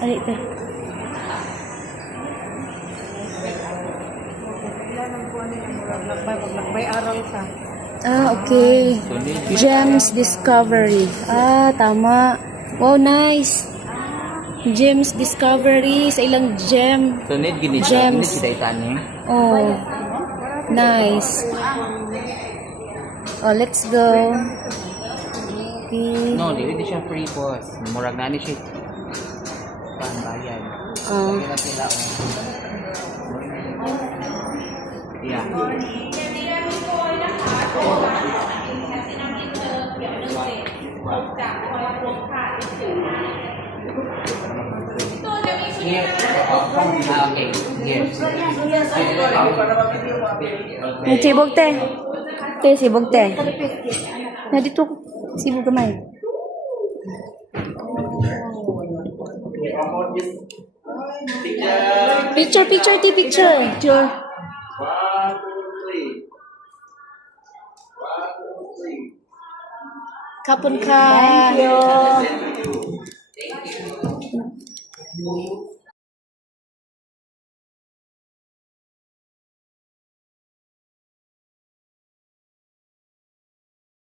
Ano ito? Ah, okay. Gems Discovery. Ah, tama. Wow, nice. Gems Discovery sa ilang gem. Sunod, Gems. Oh, nice. Oh, let's go. Okay. No, di siya free boss. Murag na ni siya. Pambayan. Kaya sila. Yeah. Okay. Yes. May sibog te. Te, sibog te. Na dito, sibog kamay. Picture, picture, picture. Picture. Kapun ka. Thank you.